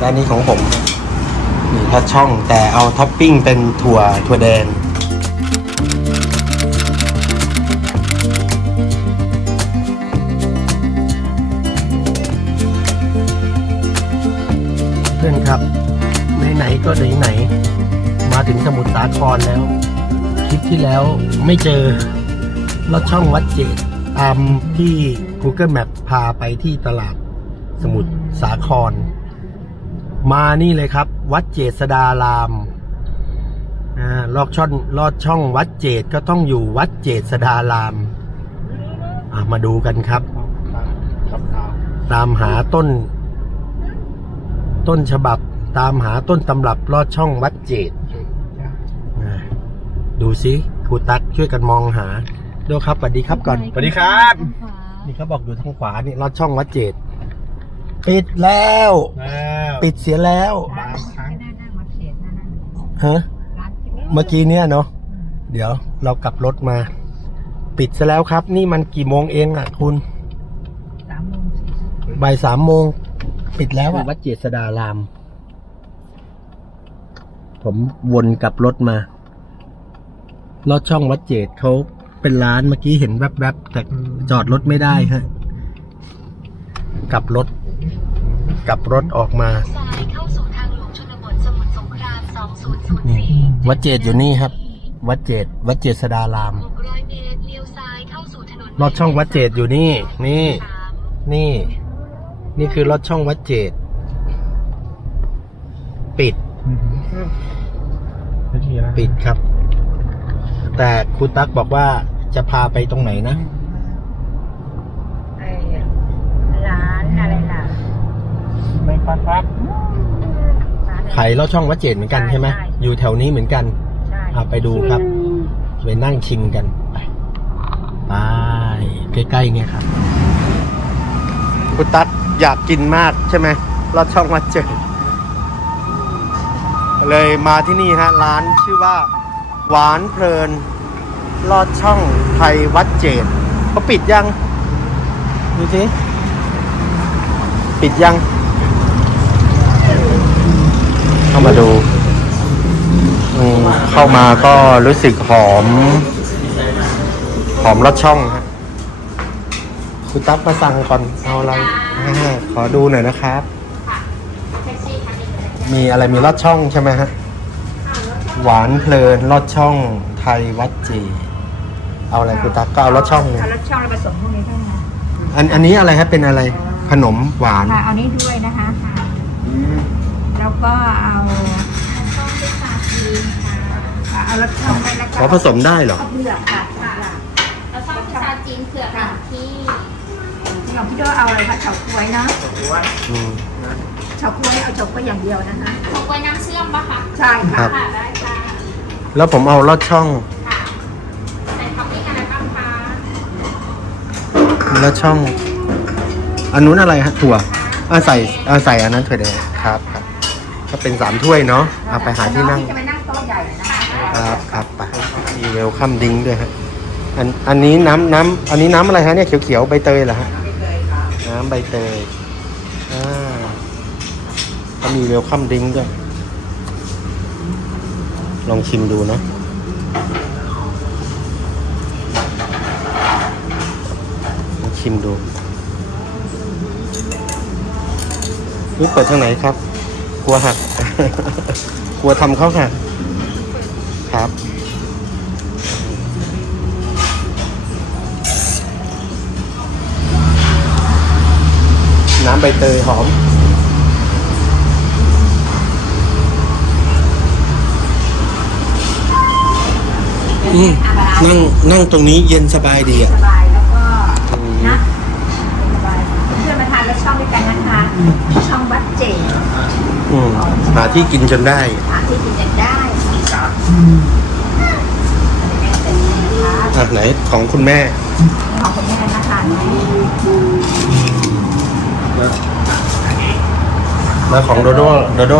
ด้านนี้ของผมนี่ทอดช่องแต่เอาท็อปปิ้งเป็นถั่วถั่วแดงเพื่อนครับไหนๆก็ไหนๆมาถึงสมุทรสาครแล้ว คลิปที่แล้วไม่เจอลอดช่องวัดเจดตามที่ Google Map พาไปที่ตลาดสมุทรสาคร มานี่เลยครับ วัดเจษดารามอ่าลอดช่องลอดช่องวัดเจดก็ต้องอยู่วัดเจษดารามอ่ามาดูกันครับ ตามหาต้น ต้นฉบับ ตามหาต้นตำรับลอดช่องวัดเจดอ่าดูสิครูตักช่วยกันมองหาดูครับสวัสดีครับก่อนสวัสดีครับ นี่เขาบอกอยู่ทางขวานี่ลอดช่องวัดเจดปิดแล้ว แล้วปิดเสียแล้วบางครั้งฮะเมื่อกี้เนี่ยเนาะเดี๋ยวเรากลับรถมา ปิดซะแล้วครับ นี่มันกี่โมงเองอะ คุณบ่ายสามโมงปิดแล้วอะวัดเจษดาราม ผมวนกลับรถมาลอดช่องวัดเจดเขาเป็นร้านเมื่อกี้เห็นแวบๆแต่จอดรถไม่ได้ฮะกลับรถ กลับรถออกมาสายเข้าสู่ทางหลวงชนบทสมุทรสงครามนี่2004วัดเจดอยู่นี่ครับ วัดเจดวัดเจษดาราม600เมตรเลี้ยวซ้ายเข้าสู่ถนนลอดช่องวัดเจดอยู่นี่ นี่ นี่ นี่คือลอดช่องวัดเจดปิดวิธีนะปิดครับ แต่ครูตั๊กบอกว่าจะพาไปตรงไหนนะ ไอ้ร้านอะไรล่ะ ไม่ปัดครับร้านอะไรขายลอดช่องวัดเจดเหมือนกันใช่ไหมใช่ อยู่แถวนี้เหมือนกันใช่พาไปดูครับไปนั่งชิมกันไปไปใกล้ๆเนี่ยครับคุณตั๊กอยากกินมากใช่ไหมลอดช่องวัดเจดเลยมาที่นี่ฮะร้านชื่อว่า หวานเพลิน ลอดช่องไทยวัดเจดเขาปิดยัง ดูสิ ปิดยัง เข้ามาดูอืมเข้ามาก็รู้สึกหอม หอมรสช่องฮะคุณตั๊กมาสั่งก่อนเอาอะไรอ่าขอดูหน่อยนะครับ มีอะไรมีรสช่องใช่ไหมฮะหวานเพลินรสช่องไทยวัดเจดเอาอะไรคุณตั๊กก็เอารสช่องเลยถ้ารสช่องเราผสมพวกนี้เท่านั้นอันอันนี้อะไรครับเป็นอะไรขนมหวานค่ะเอานี้ด้วยนะคะ แล้วก็เอาค่ะเอารสช่องไปแล้วก็ขอผสมได้เหรอเอาเปลือกค่ะค่ะแล้วช่องชาจีนเผือกหนึ่งที่ที่เราพี่โดเอาอะไรคะเฉาก๊วยเนาะอืม เฉาก๊วยเอาเฉาก๊วยอย่างเดียวนะคะของกล้วยน้ำเชื่อมปะคะใช่ครัค่ะบ ค่ะได้จ้าแล้วผมเอารสช่องค่ะใส่ท็อปปิ้งอะไรบ้างคะรสช่อง อันนู้นอะไรฮะถั่วอ่าใส่อ่าใส่อันนั้นถั่วแดงครับครับ ก็เป็นสามถ้วยเนาะเอาไปหาที่นั่งจะไปนั่งโต๊ะใหญ่นะคะครับครับไปมีเวลคัมดิ้งด้วยฮะอันอันนี้น้ำน้ำอันนี้น้ำอะไรฮะเนี่ยเขียวๆใบเตยเหรอฮะน้ำใบเตยอ่าก็มีเวลคัมดิ้งด้วย ลองชิมดูเนาะลองชิมดูนี่เปิดทางไหนครับ กลัวหัก กลัวทำเขาหักครับน้ำใบเตยหอม อืมนั่งนั่งตรงนี้เย็นสบายดีอะสบายแล้วก็นะสบายเพื่อนมาทานรสช่องด้วยกันนะคะช่องวัดเจด อืมหาที่กินจนได้ หาที่กินกันได้อะไหนของคุณแม่ของคุณแม่นะคะแล้วของโดโดโดโด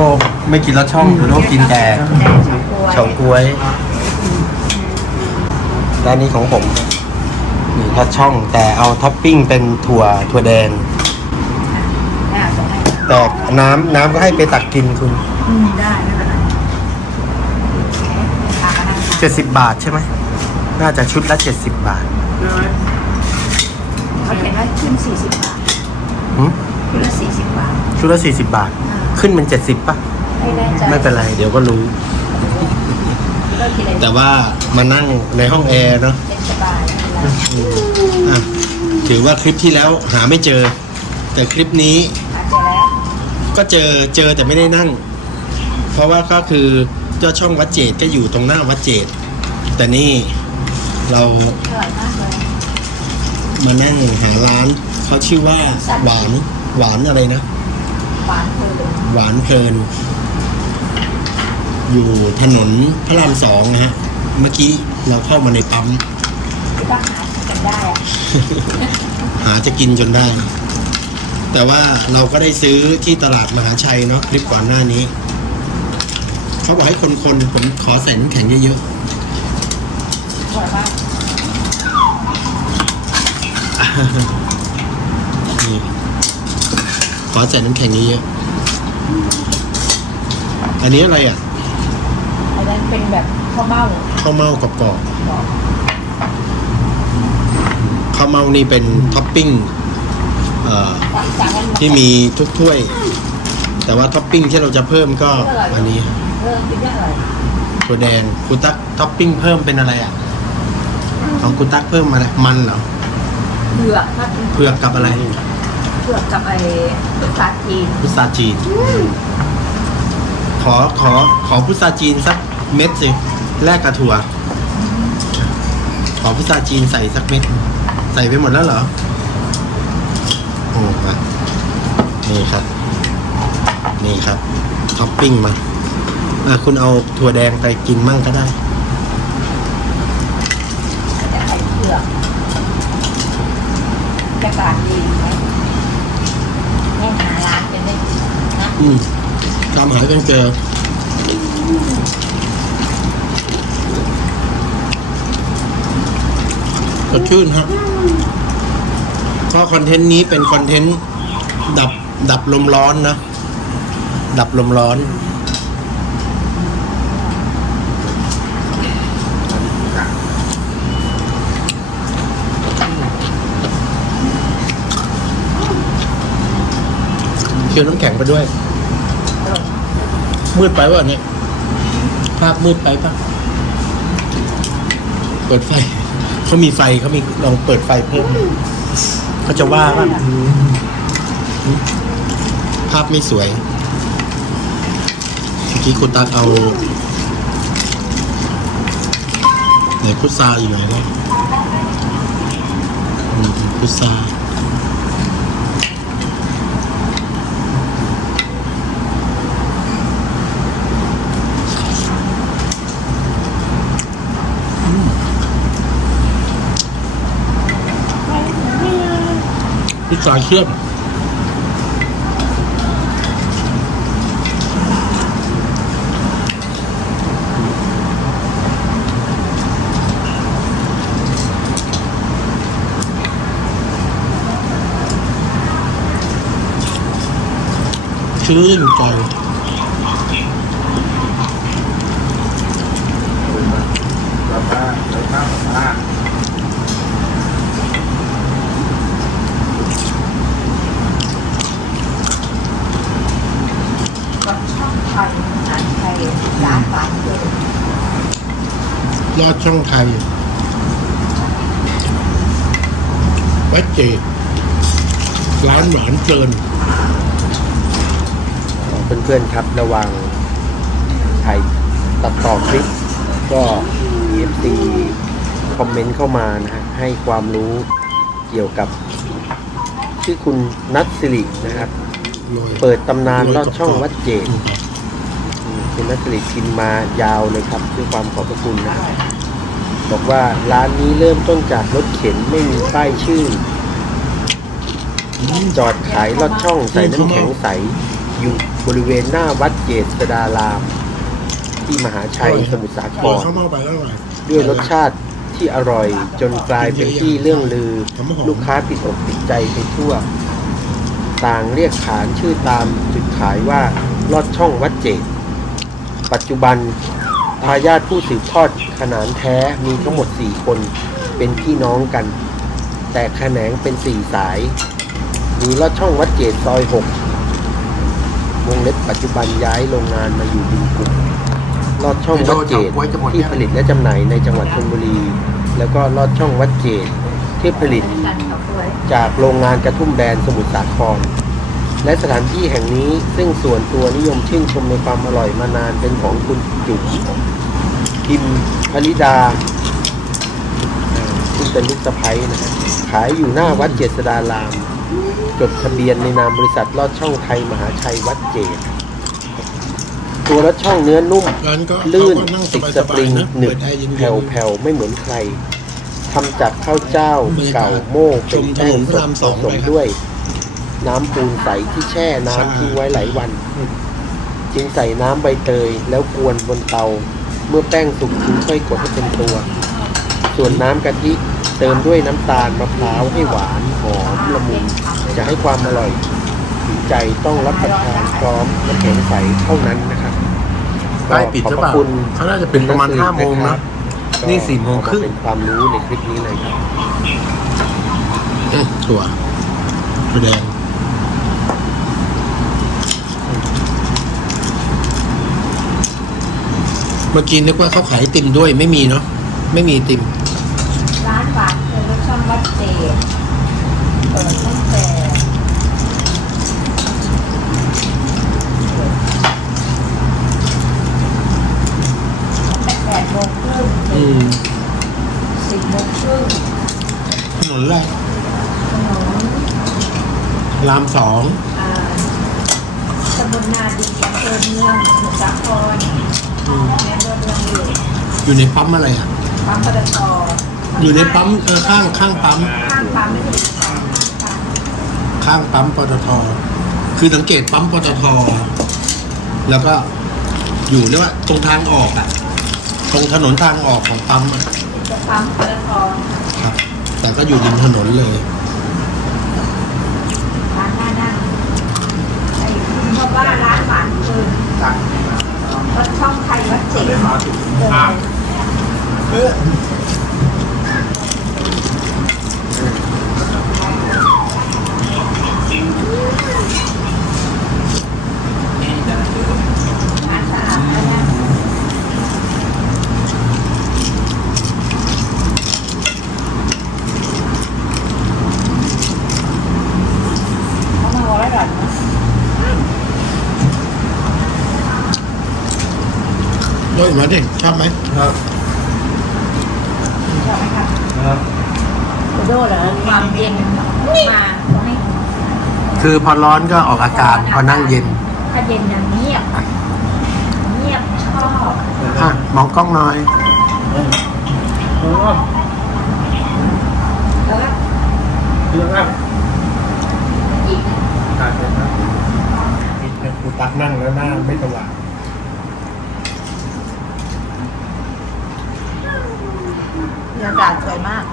ไม่กินรสช่องโดโดกินแต่แดงเฉาก๊วยเฉาก๊วยด้านนี้ของผมนี่รสช่องแต่เอาท็อปปิ้งเป็นถั่วถั่วแดงอ่าส่งให้ แต่น้ำน้ำก็ให้ไปตักกินคุณ อืมได้ไม่เป็นไรพามานั่งทานเจ็ดสิบบาทใช่ไหม น่าจะชุดละเจ็ดสิบบาทเขาเขียนว่าขึ้นสี่สิบบาทหึขึ้นละสี่สิบบาทชุดละสี่สิบบาท ขึ้นเป็นเจ็ดสิบป่ะ ไม่แน่ใจไม่เป็นไร เดี๋ยวก็รู้ เลิกทีไรแต่ว่ามานั่งในห้องแอร์เนาะเล่นสบายไม่เป็นไร อะถือว่าคลิปที่แล้วหาไม่เจอ แต่คลิปนี้หาเจอแล้ว ก็เจอเจอแต่ไม่ได้นั่ง เพราะว่าก็คือเจ้าช่องวัดเจดก็อยู่ตรงหน้าวัดเจดแต่นี่เราอร่อยมากเลยมานั่งหาร้านเขาชื่อว่าหวานหวานอะไรนะ หวานเพลินหวานเพลิน อยู่ถนนพระรามสองนะฮะ เมื่อกี้เราเข้ามาในปั๊มที่ต้องหากันได้อะ หาจะกินจนได้ แต่ว่าเราก็ได้ซื้อที่ตลาดมหาชัยเนาะคลิปก่อนหน้านี้ เขาบอกให้คนๆผมขอใส่น้ำแข็งเยอะอร่อยมากๆนี่ขอใส่น้ำแข็งเยอะๆอันนี้อะไรอะ อันนั้นเป็นแบบข้าวเม่าข้าวเม่ากรอบบอกๆข้าวเม่านี่เป็นท็อปปิ้ง ที่มีทุกถ้วย แต่ว่าท็อปปิ้งที่เราจะเพิ่มก็อันนี้เออกินได้อร่อยตัวแดงคุณตั๊กท็อปปิ้งเพิ่มเป็นอะไรอะ ของคุณตั๊กเพิ่มอะไรมันเหรอเผือกถ้าเป็นเผือกกับอะไรเผือกกับไอ้ตุ๊กตาจีนพุทราจีน ขอขอขอพุทราจีนสักเม็ดสิแลกกับถั่ว ขอพุทราจีนใส่สักเม็ด ใส่ไปหมดแล้วเหรอ โอ้มา นี่ครับ นี่ครับ ท็อปปิ้งมาอะคุณเอาถั่วแดงไปกินมั่งก็ได้จะใส่เผือกจะกาดดีไหมแม่หาร้านเป็นได้นะอืมตามหาจนเจอสดชื่นครับเพ ราะคอนเทนต์นี้เป็นคอนเทนต์ดับดับลมร้อนนะ ดับลมร้อน เคี่ยวน้ำแข็งไปด้วย มืดไปวะเนี่ยภาพมืดไปปะเปิดไฟเขามีไฟเขามีลองเปิดไฟเพิ่ม เขาจะว่าว่าภาพไม่สวยเมื่อกี้คุณตักเอาไหนพุทราอยู่ไหนแล้วอืมพุทรา พุทราเชื่อมชื่นใจแล้วก็แล้วก็อ่า ช่องไทยอาหารไทยร้านหวานเพลินยอดช่องไทยวัดเจดร้านหวานเกิน เพื่อนๆครับระหว่างถ่ายตัดต่อคลิป ก็ EFC คอมเมนต์เข้ามานะฮะให้ความรู้เกี่ยวกับ ชื่อคุณนัทสิรินะครับ เปิดตำนานลอดช่องวัดเจดอืม คุณนัทสิริพิมพ์มายาวเลยครับด้วยความขอบพระคุณนะครับบอกว่าร้านนี้เริ่มต้นจากรถเข็นไม่มีป้ายชื่อ จอดขายลอดช่องใส่น้ำแข็งใส อยู่บริเวณหน้าวัดเจษดาราม ที่มหาชัยสมุทรสาครเข้ามาไปแล้วไงด้วยรสชาติที่อร่อยจนกลายเป็นที่เรื่องลือ ลูกค้าติดอกติดใจไปทั่ว ต่างเรียกขานชื่อตามจุดขายว่าลอดช่องวัดเจด ปัจจุบันทายาทผู้สืบทอดขนานแท้มีทั้งหมด 4 คนเป็นพี่น้องกัน แต่แขนงเป็น 4 สาย มีลอดช่องวัดเจดซอย 6 วงเล็บปัจจุบันย้ายโรงงานมาอยู่ดินกลุ่มลอดช่องวัดเจดที่ผลิตและจำหน่ายในจังหวัดชลบุรี แล้วก็ลอดช่องวัดเจดที่ผลิตจากโรงงานกระทุ่มแบนสมุทรสาคร และสถานที่แห่งนี้ซึ่งส่วนตัวนิยมชื่นชมในความอร่อยมานานเป็นของคุณจุ๋มพิมพลิดา ซึ่งเป็นลูกสะใภ้นะฮะขายอยู่หน้าวัดเจษฎาราม จดทะเบียนในนามบริษัทลอดช่องไทยมหาชัยวัดเจดตัวลอดช่องเนื้อนุ่ม ร้านก็ลื่นเขาก็นั่งติดสสปบาริงๆนะหนึเปิบดแอร์เย็นๆ แผ่วๆไม่เหมือนใครทำจากข้าวเจ้าเก่าโม่เป็นแป้งสดผสมด้วย น้ำปูนใสที่แช่ น้ำทิ้งไว้หลายวัน จึงใส่น้ำใบเตยแล้วกวนบนเตา เมื่อแป้งสุกจึงค่อยกดให้เป็นตัว ส่วนน้ำกะทิเติมด้วยน้ำตาลมะพร้าวให้หวานหอมละมุนจะให้ความอร่อยถึงใจต้องรับประทานพร้อมน้ำแข็งใสเท่านั้นนะครับใกล้ปิดหรือเปล่าขบพะคุณ เขาน่าจะเป็นประมาณห้าโมงนะ นี่สี่โมงครึ่งเป็นความรู้ในคลิปนี้เลยครับอืมถั่วถั่วแดง มื่อกี้นึกว่าเขาขายไอติมด้วยไม่มีเนาะไม่มีไอติม ร้านหวานคือรสช่องวัดเจดเปิดตั้งแต่ตั้งแต่แปดโมงครึ่งอืถึงมสิบโมงครึ่งถนนแรกถนนรามสองอ่าตำบลนาดีอำเภอเมืองสมุทรสาคร อืมแม่รถเมืองอยู่อยู่ในปั๊มอะไรอะ ปั๊มปตทอยู่ในปั๊มเออข้างข้างปั๊ม ข้างปั๊มไม่ถึงข้างปั๊มข้างปั๊มปตท คือสังเกตปั๊มปตท แล้วก็อยู่เรียกว่าตรงทางออกอะตรงถนนทางออกของปั๊มอะจะปั๊มปตทครับ แต่ก็อยู่ริมถนนเลย ร้านหน้านั่งไอ้คุณพ่อว่าร้านหวานคือ รถช่องไทยวัดเจ๋งเดิน ร้านสะอาดแล้วนะเขามาร้อยหลอดนะ ด้วยมาดิชอบไหมครับชอบไหมครับครับโดเหรอความเย็นมาให้คือพอร้อนก็ออกอาการพอนั่งเย็นถ้าเย็นอย่างเงียบเงียบชอบอะมองกล้องหน่อยแล้วก็เรื่องครับอีกการเดินทางกูตักนั่งแล้วหน้าไม่สว่าง รยากาศสวยมาก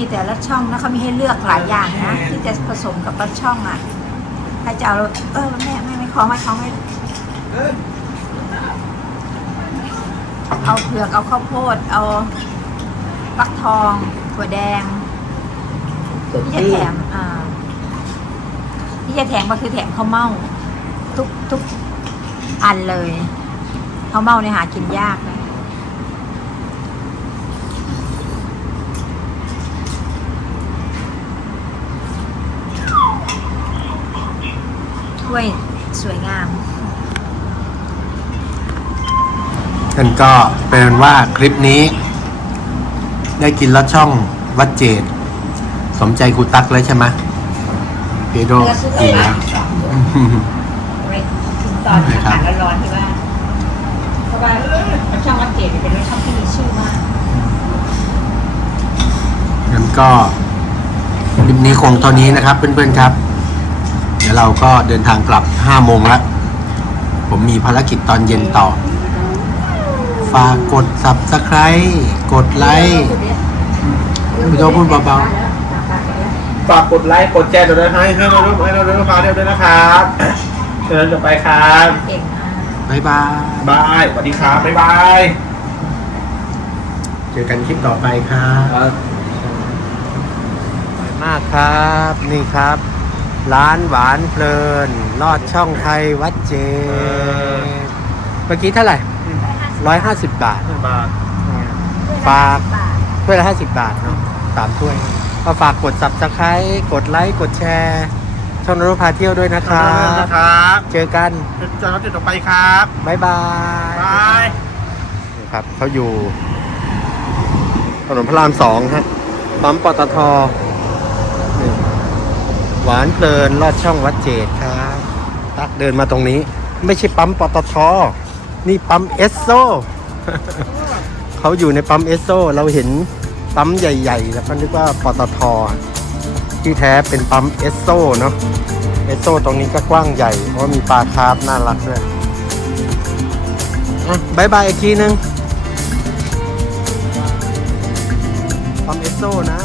มีแต่ละช่องนะเขามีให้เลือกหลายอย่างนะที่จะผสมกับรสช่องอะใครจะเอาเออแม่ไม่ไม่คล้องไม่คล้องไม่เอาเผือกเอาข้าวโพด เอาฟักทองถั่วแดงที่จะแถมอ่าที่จะแถมก็คือแถมข้าวเม่าทุกทุกอันเลยข้าวเม่าเนี่ยหากินยากนะ ถ้วยสวยงามนั่นก็เป็นว่าคลิปนี้ ได้กินลอดช่องวัดเจดสมใจครูตักแล้วใช่ไหมเปโดกินแล้วตอนอาหารร้อนๆที่บ้านเพราะว่าช่องวัดเจดเป็นช่องที่มีชื่อมาก งั้นก็คลิปนี้คงเท่านี้นะครับเพื่อนๆครับเดี๋ยวเราก็เดินทางกลับ5โมงแล้วผมมีภารกิจตอนเย็นต่อ ฝากกด subscribe กดไลค์พี่โดพูดเบาฝากกดไลค์กดแชร์ด้วยให้ให้เราด้วยให้เราด้วยพาเดียวด้วยนะครับเชิญจะไปครับเก่งมากๆบ๊ายบายบายสวัสดีครับบ๊ายบายเจอกันคลิปต่อไปครับมากครับ นี่ครับ ร้านหวานเพลิน ลอดช่องไทยวัดเจดเมื่อกี้เท่าไหร่ร้อยห้าสิบบาท บาท ฝาก ถ้วยละห้าสิบบาทเนาะสามถ้วย ก็ฝากกด subscribe กดไลค์ กดแชร์ ช่องนรุพาเที่ยวด้วยนะคครัรับบครับเจอกันเจอกันจุดต่อไปครับบ๊ายบาย บายนี่ครับเขาอยู่ถนนพระรามสองฮะปั๊มปตทนี่ หวานเพลินลอดช่องวัดเจดครับตักเดินมาตรงนี้ ไม่ใช่ปั๊มปตทนี่ปั๊มเอสโซเขาอยู่ในปั๊มเอสโซเราเห็นปั๊มใหญ่ ๆ แล้วก็นึกว่าปตทที่แท้เป็นปั๊มเอสโซเนาะเอสโซตรงนี้ก็กว้างใหญ่ เพราะมีปลาคาร์ฟน่ารักด้วยบายบายอีกทีนึงปั๊มเอสโซนะ